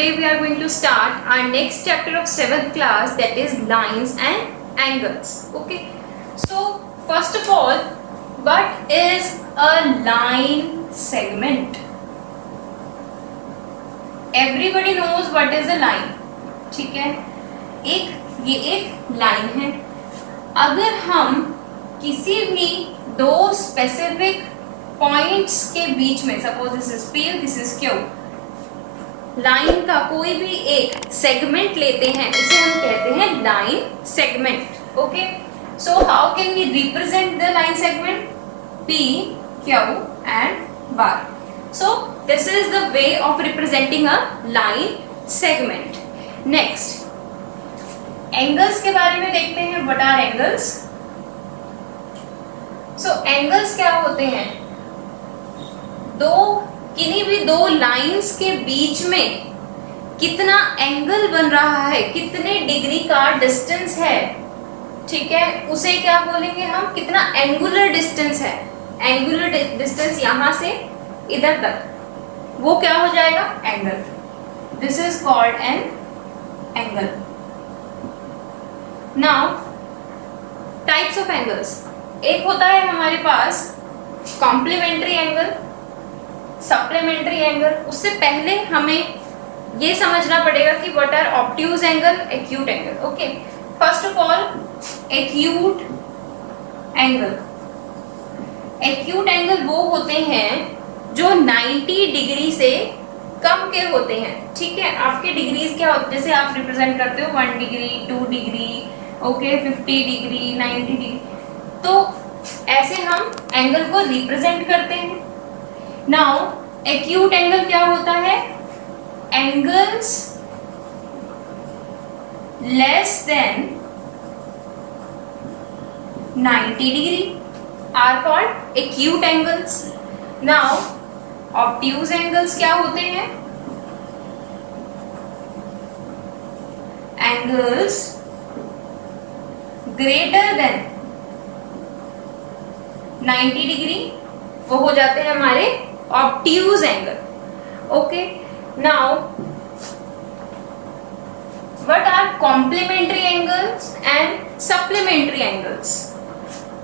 today we are going to start our next chapter of 7th class, that is lines and angles. Okay, so first of all, what is a line segment? Everybody knows what is a line. ठीक है, ये एक line है. अगर हम किसी भी दो स्पेसिफिक पॉइंट्स के बीच में, suppose this is P, this is Q, line का कोई भी एक सेगमेंट लेते हैं, उसे हम कहते हैं line segment. Okay, so how can we represent the line segment? P, Q and R. So this is the way of representing a line segment. Next, angles के बारे में देखते हैं. What are angles? So angles क्या होते हैं? किन्हीं भी दो लाइंस के बीच में कितना एंगल बन रहा है, कितने डिग्री का डिस्टेंस है, ठीक है, उसे क्या बोलेंगे हम? कितना एंगुलर डिस्टेंस है. एंगुलर डिस्टेंस यहां से इधर तक, वो क्या हो जाएगा? Angle. This is called an angle. Now types of angles. एक होता है हमारे पास कॉम्प्लीमेंट्री एंगल, सप्लीमेंट्री एंगल. उससे पहले हमें ये समझना पड़ेगा कि what are obtuse angle, acute angle. Okay, first of all acute angle. Acute angle वो होते हैं जो 90 डिग्री से कम के होते हैं. ठीक है, आपके डिग्रीज क्या होते हैं? जैसे आप रिप्रेजेंट करते हो 1 degree, 2 degree, okay, 50 degree, 90 degree, तो ऐसे हम एंगल को रिप्रेजेंट करते हैं. नाउ एक्यूट एंगल क्या होता है? Angles less than 90 degree are called acute angles. Now obtuse angles क्या होते हैं? एंगल्स ग्रेटर देन 90 डिग्री, वो हो जाते हैं हमारे obtuse angle. Okay, now what are complementary angles and supplementary angles?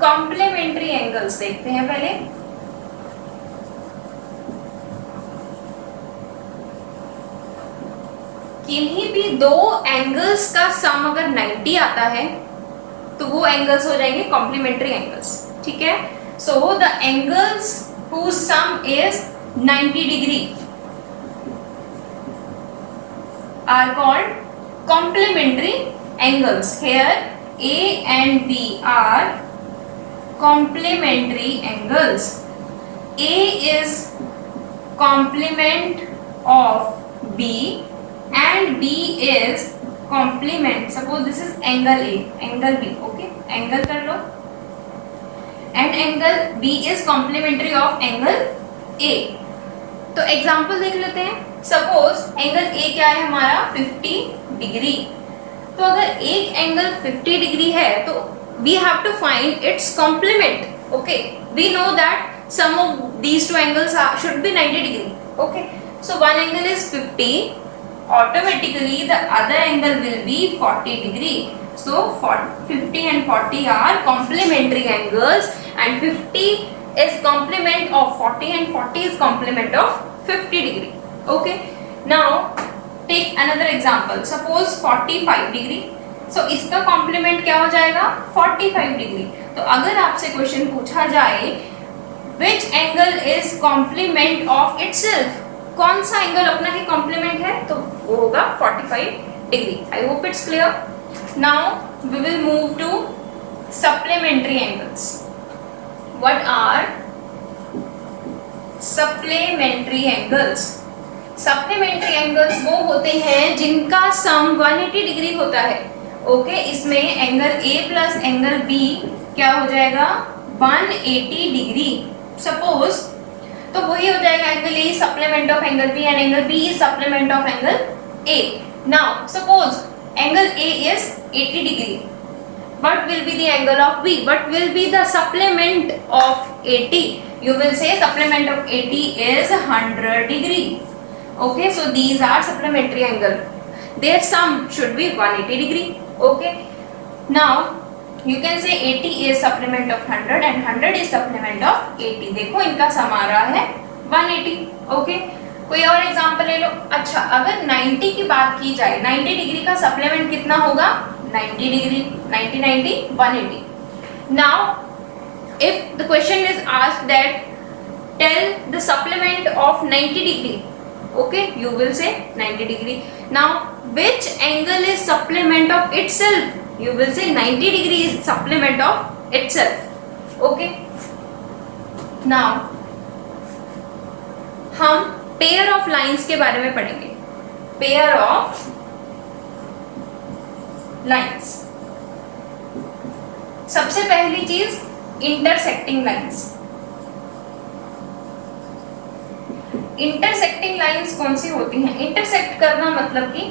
Complementary angles देखते हैं पहले. किन्हीं भी दो एंगल्स का सम अगर 90 आता है तो वो एंगल्स हो जाएंगे कॉम्प्लीमेंट्री एंगल्स. ठीक है, so the angles whose sum is 90 degree are called complementary angles. Here A and B are complementary angles. A is complement of B and B is complement. Suppose this is angle A, angle B. Okay, angle कर लो. And angle B is complementary of angle A. तो example देख लेते हैं. Suppose angle A क्या है हमारा? 50 degree. तो अगर एक एंगल 50 डिग्री है तो we have to find its complement. Okay, we know that sum of these two angles should be 90 degree. Okay, so one angle is 50. Automatically the other angle will be 40 degree. So 50 and 40 are complementary angles, and 50 is complement of 40 and 40 is complement of 50 degree. Okay, now take another example. Suppose 45 degree. So इसका complement क्या हो जाएगा? 45 degree. तो अगर आपसे question पूछा जाए which angle is complement of itself, कौन सा एंगल अपना ही complement है, तो वो होगा 45 degree. I hope it's clear. Now we will move to supplementary angles. What are supplementary angles? Supplementary angles वो होते हैं जिनका सम 180 डिग्री होता है. ओके, इसमें angle A plus angle B क्या हो जाएगा? 180 डिग्री. सपोज तो वही हो जाएगा angle A supplement of angle B and angle B is supplement of angle A. Now suppose angle A is 80 degree. What will be the angle of B? What will be the supplement of 80? You will say supplement of 80 is 100 degree. Okay, so these are supplementary angle. Their sum should be 180 degree. Okay, now you can say 80 is supplement of 100 and 100 is supplement of 80. देखो इनका सम आ रहा है 180. Okay, कोई और example ले लो. अच्छा, अगर 90 की बात की जाए, 90 डिग्री का सप्लीमेंट कितना होगा? 90 degree. 90 90 180. Now if the question is asked that tell the supplement of 90 degree, okay, you will say 90 degree. Now which angle is supplement of itself? You will say 90 degree is supplement of itself. Okay, now हम pair of lines के बारे में पढ़ेंगे. Pair of lines. सबसे पहली चीज intersecting lines. Intersecting lines कौन सी होती हैं? इंटरसेक्ट करना मतलब कि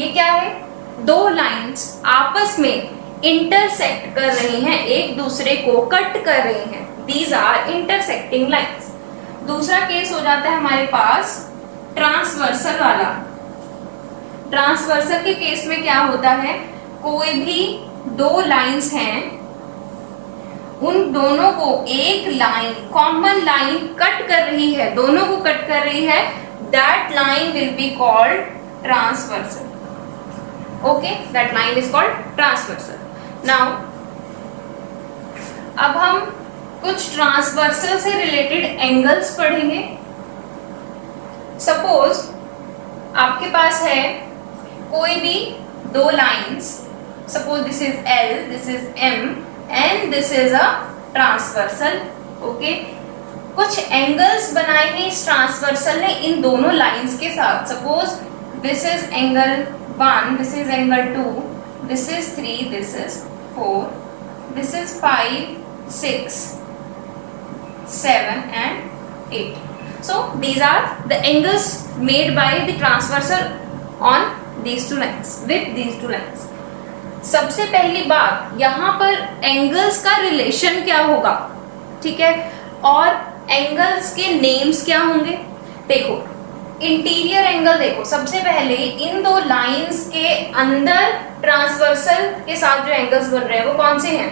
ये क्या है? दो लाइंस आपस में इंटरसेक्ट कर रही हैं, एक दूसरे को कट कर रही हैं. These are intersecting lines. दूसरा केस हो जाता है हमारे पास ट्रांसवर्सल वाला. ट्रांसवर्सल के केस में क्या होता है? कोई भी दो लाइंस हैं, उन दोनों को एक लाइन, कॉमन लाइन कट कर रही है, दोनों को कट कर रही है. That line will be called transversal. Okay, that line is called transversal. Now अब हम कुछ ट्रांसवर्सल से रिलेटेड एंगल्स पढ़ेंगे. सपोज आपके पास है कोई भी दो lines. Suppose this is L, this is M and this is a transversal. Okay, कुछ एंगल्स बनाए हैं इस ट्रांसवर्सल ने इन दोनों लाइंस के साथ. Suppose this is angle 1, this is angle 2, this is 3, this is 4, this is 5, 6, 7 and 8. So these are the angles made by the transversal on these two lines, with these two lines. सबसे पहली बात, यहां पर angles का relation क्या होगा? ठीक है, और एंगल्स के नेम्स क्या होंगे? देखो, इंटीरियर एंगल देखो. सबसे पहले इन दो लाइंस के अंदर ट्रांसवर्सल के साथ जो एंगल्स बन रहे हैं वो कौन से हैं?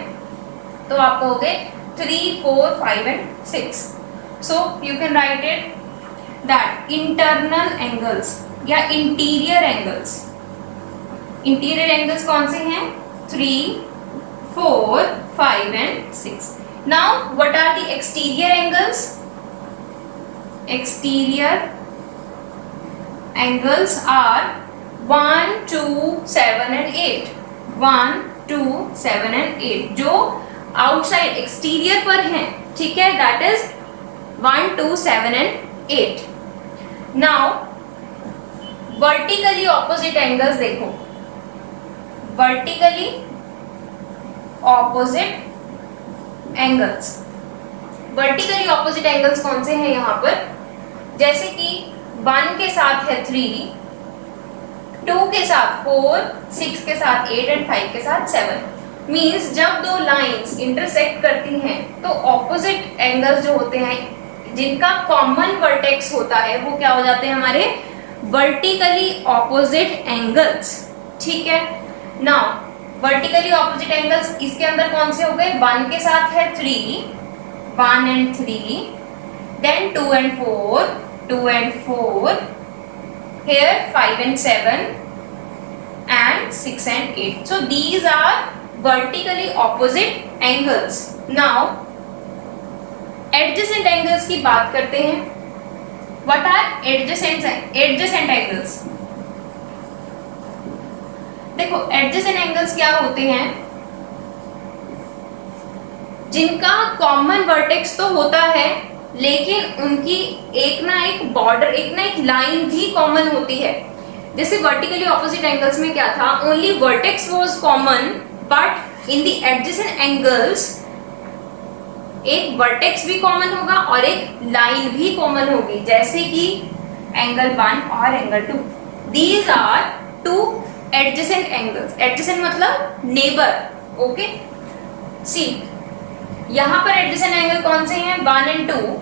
तो आप कहोगे 3, 4, 5 and 6. So you can write it that internal angles या इंटीरियर एंगल्स. इंटीरियर एंगल्स कौन से हैं? 3, 4, 5 and 6. Now what are the exterior angles? Exterior angles are 1, 2, 7 and 8. 1, 2, 7 and 8 जो आउटसाइड एक्सटीरियर पर हैं. ठीक है, that is 1, 2, 7 and 8. Now vertically opposite angles देखो. Vertically opposite angles. Vertically opposite angles कौन से हैं यहाँ पर? जैसे कि 1 के साथ है 3, 2 के साथ 4, 6 के साथ 8 and 5 के साथ 7. मीन्स जब दो लाइंस इंटरसेक्ट करती हैं तो ऑपोजिट एंगल्स जो होते हैं, जिनका कॉमन वर्टेक्स होता है, वो क्या हो जाते हैं? हमारे वर्टिकली ऑपोजिट एंगल्स. ठीक है, नाउ वर्टिकली ऑपोजिट एंगल्स इसके अंदर कौन से हो गए? 1 के साथ है 3, 1 and 3, then 2 and 4, 2 and 4, here 5 and 7 and 6 and 8. So these are vertically opposite angles. Now adjacent angles की बात करते हैं. What are adjacent angles? देखो, एडजेसेंट एंगल्स क्या होते हैं? जिनका कॉमन वर्टेक्स तो होता है, लेकिन उनकी एक ना एक बॉर्डर, एक ना एक लाइन भी कॉमन होती है. जैसे वर्टिकली ऑपोजिट एंगल्स में क्या था? Only vertex was common, but in the adjacent angles एक वर्टेक्स भी कॉमन होगा और एक लाइन भी कॉमन होगी. जैसे कि एंगल 1 और angle 2. These are two adjacent angles. Adjacent मतलब नेबर. ओके, सी यहाँ पर एडजेसेंट एंगल कौन से हैं? 1 and 2.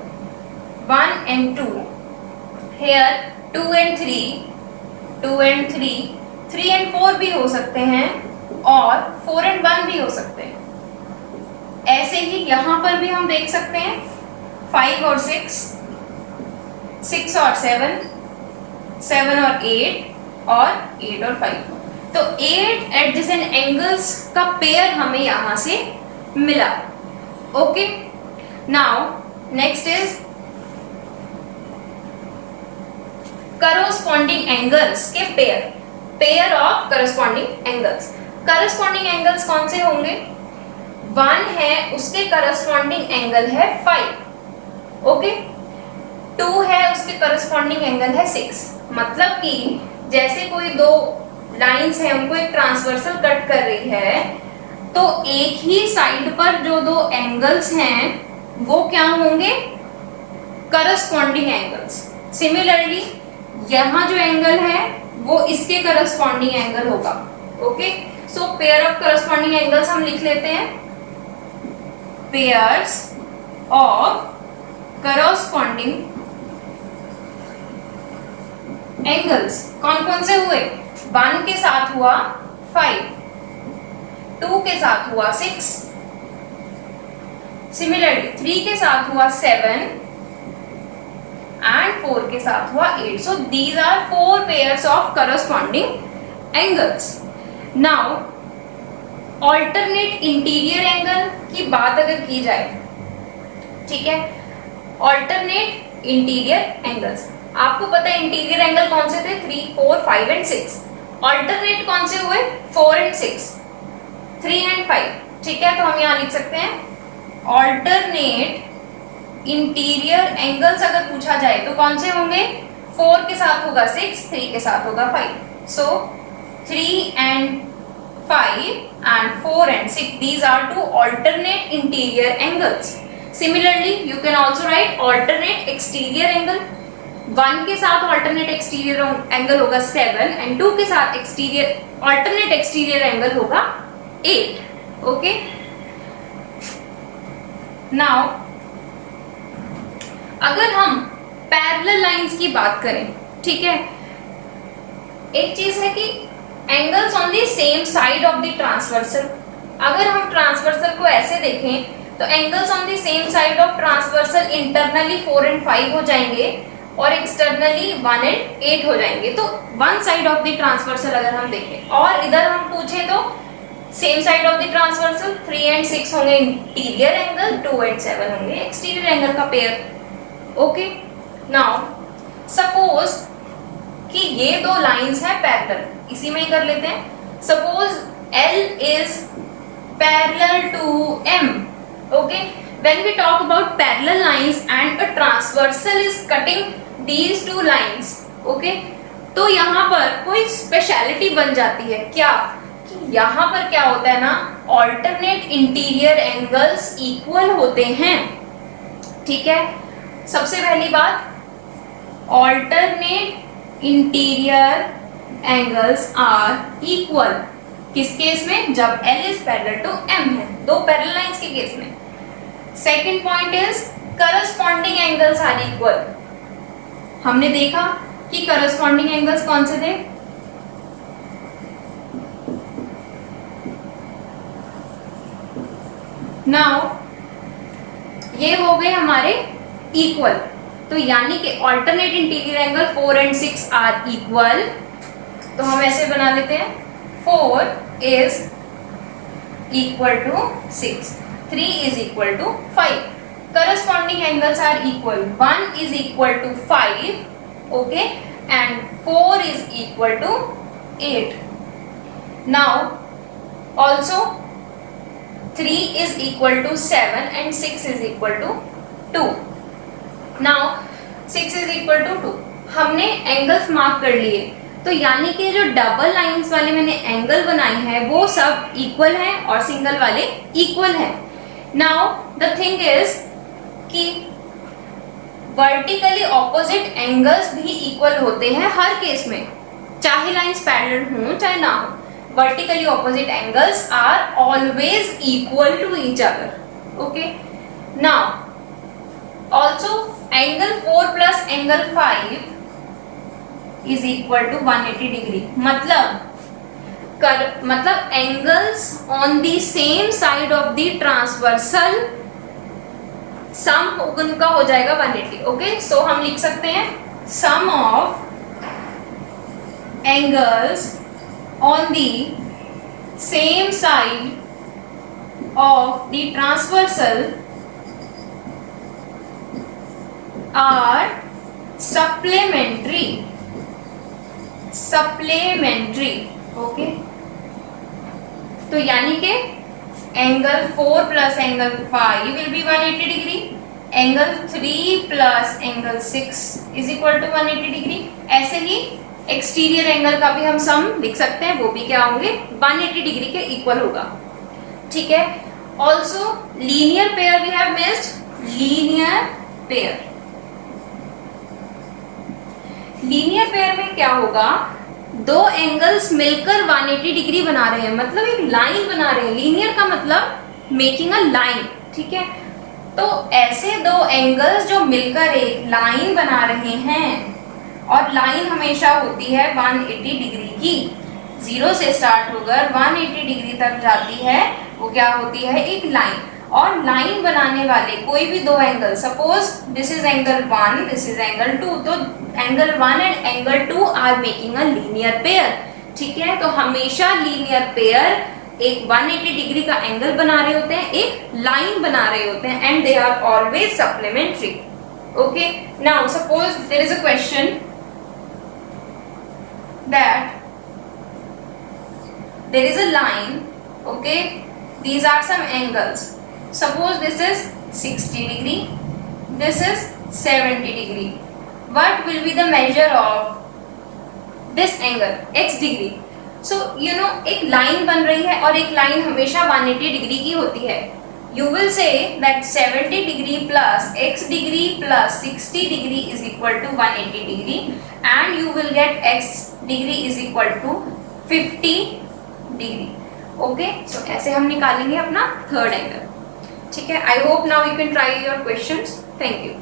1 and 2, here 2 and 3, 2 and 3, 3 and 4 भी हो सकते हैं और 4 and 1 भी हो सकते हैं। ऐसे ही यहाँ पर भी हम देख सकते हैं 5 और 6, 6 और 7, 7 और 8 और 8 और 5। तो 8 एडजेसेंट एंगल्स का पेयर हमें यहां से मिला। Okay, now next is corresponding angles के pair, pair of corresponding angles. Corresponding angles कौन से होंगे? 1 है, उसके करस्पॉन्डिंग एंगल है 5। ओके, 2 है, उसके करस्पॉन्डिंग एंगल है 6। मतलब कि जैसे कोई दो लाइंस है, उनको एक ट्रांसवर्सल कट कर रही है, तो एक ही साइड पर जो दो एंगल्स हैं वो क्या होंगे? Corresponding angles. सिमिलरली यहाँ जो एंगल है वो इसके करस्पॉन्डिंग एंगल होगा। Okay, so pair of corresponding angles हम लिख लेते हैं, पेयर्स ऑफ करस्पॉन्डिंग एंगल्स कौन कौन से हुए? 1 के साथ हुआ 5, 2 के साथ हुआ 6, सिमिलरली 3 के साथ हुआ 7 एंड 4 के साथ हुआ 8। So these are 4 pairs of corresponding angles. Now alternate interior angle की बात अगर की जाए, ठीक है, ऑल्टरनेट इंटीरियर एंगल्स, आपको पता है इंटीरियर एंगल कौन से थे? 3, 4, 5 एंड 6। ऑल्टरनेट कौन से हुए? 4 एंड 6, 3 एंड 5। ठीक है, तो हम यहां लिख सकते हैं ऑल्टरनेट इंटीरियर एंगल्स अगर पूछा जाए तो कौन से होंगे? 4 के साथ होगा 6, 3 के साथ होगा 5। सो 3 and 5 and 4 and 6, these are two alternate interior angles. Similarly, you can also write alternate exterior angle. 1 के साथ alternate exterior angle होगा 7 and 2 के साथ exterior alternate exterior angle होगा 8. Okay? Now, अगर हम parallel lines की बात करें, ठीक है, एक चीज है कि angles on the same side of the transversal. अगर हम ट्रांसवर्सल को ऐसे देखें तो angles on the same side of transversal internally 4 and 5 हो जाएंगे और एक्सटर्नली 1 and 8 हो जाएंगे। तो one side of the transversal अगर हम देखें और इधर हम पूछे तो same side of the transversal 3 and 6 होंगे इंटीरियर एंगल, 2 and 7 होंगे एक्सटीरियर एंगल का पेयर। ओके, नाउ सपोज कि ये दो लाइंस हैं पैरेलल, इसी में ही कर लेते हैं। Suppose L is parallel to M. Okay, when we talk about parallel lines and a transversal is cutting these two lines, okay, तो यहाँ पर कोई स्पेशलिटी बन जाती है क्या कि यहाँ पर क्या होता है ना, ऑल्टरनेट इंटीरियर एंगल्स इक्वल होते हैं। ठीक है, सबसे पहली बात, alternate interior angles are equal. किस केस में? जब L is parallel to M है, दो पैरेलल लाइंस के केस में। Second point is corresponding angles are equal. हमने देखा कि करस्पॉन्डिंग एंगल्स कौन से थे? नाउ ये हो गए हमारे इक्वल, तो यानी कि alternate interior angle 4 and 6 are equal. तो हम ऐसे बना लेते हैं, 4 is equal to 6, 3 is equal to 5। Corresponding angles are equal, 1 is equal to 5, okay, and 4 is equal to 8। Now also 3 is equal to 7 and 6 is equal to 2. Now 6 is equal to 2. हमने angles mark कर लिए, तो यानी कि जो double lines वाले मैंने angle बनाए हैं वो सब इक्वल हैं और सिंगल वाले इक्वल हैं। नाउ द थिंग इज कि वर्टिकली ऑपोजिट एंगल्स भी इक्वल होते हैं हर केस में, चाहे लाइंस पैरेलल हों चाहे ना हो। Vertically opposite angles are always equal to each other. Okay. Now, also angle 4 plus angle 5 is equal to 180 degree. मतलब angles on the same side of the transversal sum उनका हो जाएगा 180। ओके, सो हम लिख सकते हैं sum of angles on the same side of the transversal are supplementary. Okay, तो यानी कि angle 4 plus angle 5 will be 180 degree, angle 3 plus angle 6 is equal to 180 degree. ऐसे ही एक्सटीरियर एंगल का भी हम सम लिख सकते हैं, वो भी क्या होंगे 180 डिग्री के इक्वल होगा। ठीक है, also linear pair we have missed. Linear pair में क्या होगा, दो एंगल्स मिलकर 180 डिग्री बना रहे हैं, मतलब एक लाइन बना रहे हैं। लीनियर का मतलब मेकिंग अ लाइन। ठीक है, तो ऐसे दो एंगल्स जो मिलकर एक लाइन बना रहे हैं, और लाइन हमेशा होती है 180 डिग्री की, 0 से स्टार्ट होकर 180 डिग्री तक जाती है, वो क्या होती है एक लाइन। और लाइन बनाने वाले कोई भी दो angle, suppose this is angle 1, this is angle 2, तो angle 1 and angle 2 are making a linear pair. ठीक है, तो हमेशा लीनियर पेयर एक 180 डिग्री का एंगल बना रहे होते हैं, एक लाइन बना रहे होते हैं, and they are always supplementary. Okay, now suppose there is a question that there is a line, okay, these are some angles, suppose this is 60 degree, this is 70 degree, what will be the measure of this angle, x degree। so you know एक line बन रही है और एक line हमेशा 180 degree की होती है। you will say that 70 degree plus x degree plus 60 degree is equal to 180 degree, and you will get x degree is equal to 50 degree। okay, so ऐसे हम निकालेंगे अपना थर्ड एंगल। ठीक है, I hope now you can try your questions. Thank you.